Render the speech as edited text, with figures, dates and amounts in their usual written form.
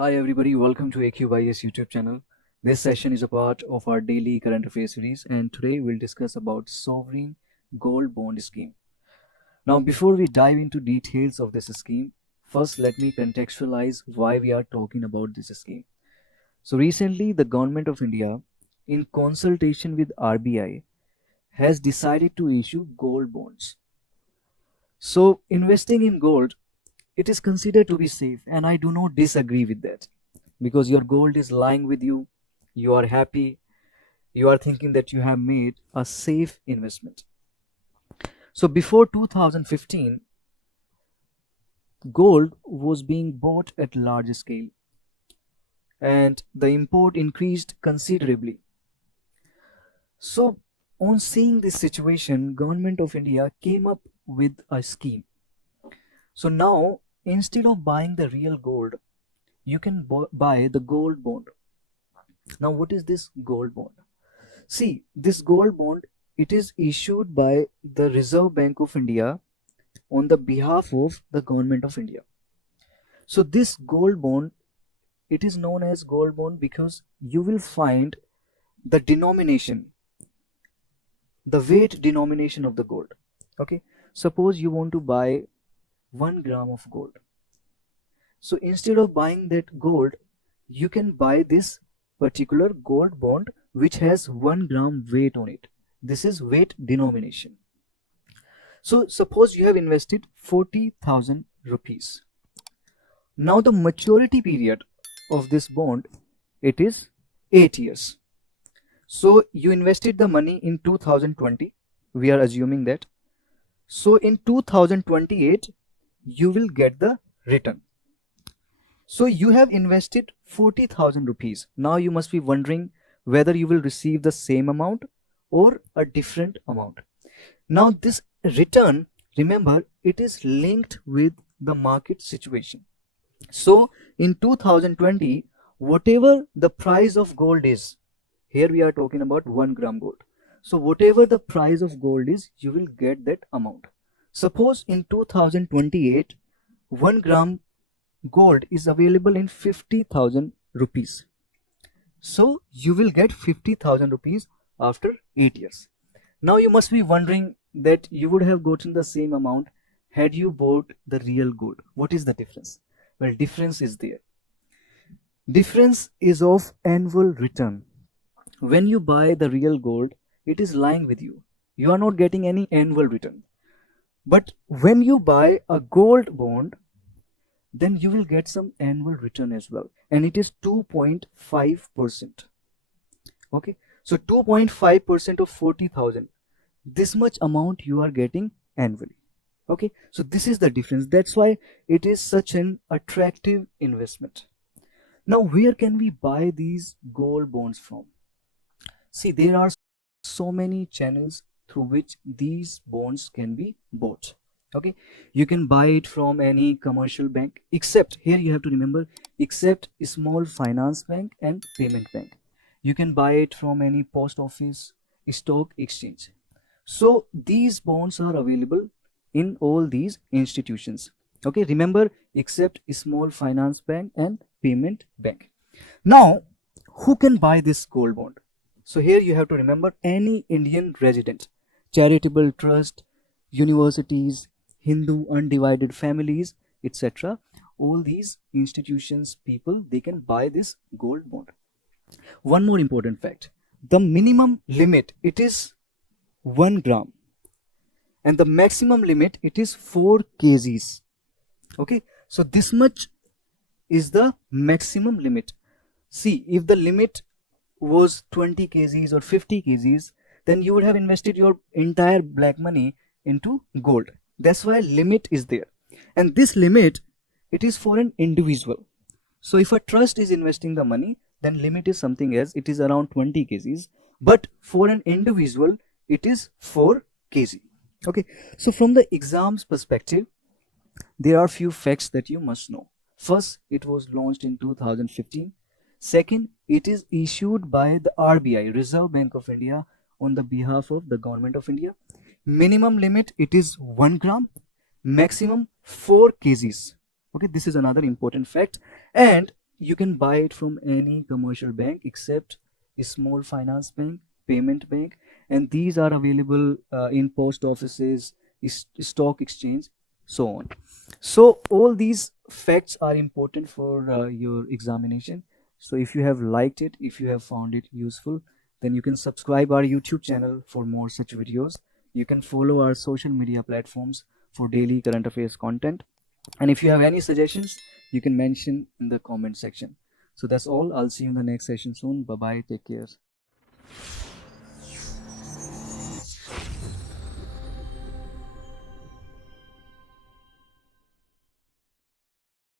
Hi everybody, welcome to AQYS YouTube channel. This session is a part of our daily current affairs series and today we'll discuss about sovereign gold bond scheme. Now before we dive into details of this scheme, first let me contextualize why we are talking about this scheme. So recently the government of India in consultation with RBI has decided to issue gold bonds. So investing in gold, it is considered to be safe and I do not disagree with that because your gold is lying with you, you are happy, you are thinking that you have made a safe investment. So before 2015, gold was being bought at large scale and the import increased considerably. So on seeing this situation, government of India came up with a scheme. So now instead of buying the real gold, you can buy the gold bond. Now what is this gold bond? See, this gold bond, it is issued by the Reserve Bank of India on the behalf of the government of India. So this gold bond, it is known as gold bond because you will find the denomination, the weight denomination of the gold. Okay, suppose you want to buy 1 gram of gold. So instead of buying that gold, you can buy this particular gold bond which has 1 gram weight on it. This is weight denomination. So suppose you have invested 40,000 rupees. Now the maturity period of this bond, it is 8 years. So you invested the money in 2020. We are assuming that. So in 2028, you will get the return. So you have invested 40,000 rupees. Now you must be wondering whether you will receive the same amount or a different amount. Now this return, remember, it is linked with the market situation. So in 2020, whatever the price of gold is, here we are talking about 1 gram gold. So whatever the price of gold is, you will get that amount. Suppose in 2028, 1 gram gold is available in 50,000 rupees. So you will get 50,000 rupees after 8 years. Now you must be wondering that you would have gotten the same amount had you bought the real gold. What is the difference? Well, difference is there. Difference is of annual return. When you buy the real gold, it is lying with you. You are not getting any annual return. But when you buy a gold bond, then you will get some annual return as well. And it is 2.5%. Okay. So 2.5% of 40,000. This much amount you are getting annually. Okay. So this is the difference. That's why it is such an attractive investment. Now, where can we buy these gold bonds from? See, there are so many channels through which these bonds can be bought. Okay, you can buy it from any commercial bank, except here you have to remember, except small finance bank and payment bank. You can buy it from any post office, stock exchange. So these bonds are available in all these institutions. Okay, remember, except small finance bank and payment bank. Now, who can buy this gold bond? So here you have to remember any Indian resident, charitable trust, universities, Hindu undivided families, etc. All these institutions, people, they can buy this gold bond. One more important fact. The minimum limit, it is 1 gram. And the maximum limit, it is 4 kgs. Okay. So this much is the maximum limit. See, if the limit was 20 kgs or 50 kgs, then you would have invested your entire black money into gold. That's why limit is there. And this limit, it is for an individual. So if a trust is investing the money, then limit is something else. It is around 20 kgs. But for an individual, it is 4 kg. Okay. So from the exams perspective, there are few facts that you must know. First, it was launched in 2015. Second, it is issued by the RBI, Reserve Bank of India, on the behalf of the government of India. Minimum limit, it is 1 gram. Maximum 4 kgs. Okay, this is another important fact. And you can buy it from any commercial bank except a small finance bank, payment bank, and these are available in post offices, stock exchange, so on. So all these facts are important for your examination. So if you have liked it, if you have found it useful, then you can subscribe our YouTube channel for more such videos. You can follow our social media platforms for daily current affairs content. And if you have any suggestions, you can mention in the comment section. So that's all. I'll see you in the next session soon. Bye bye. Take care.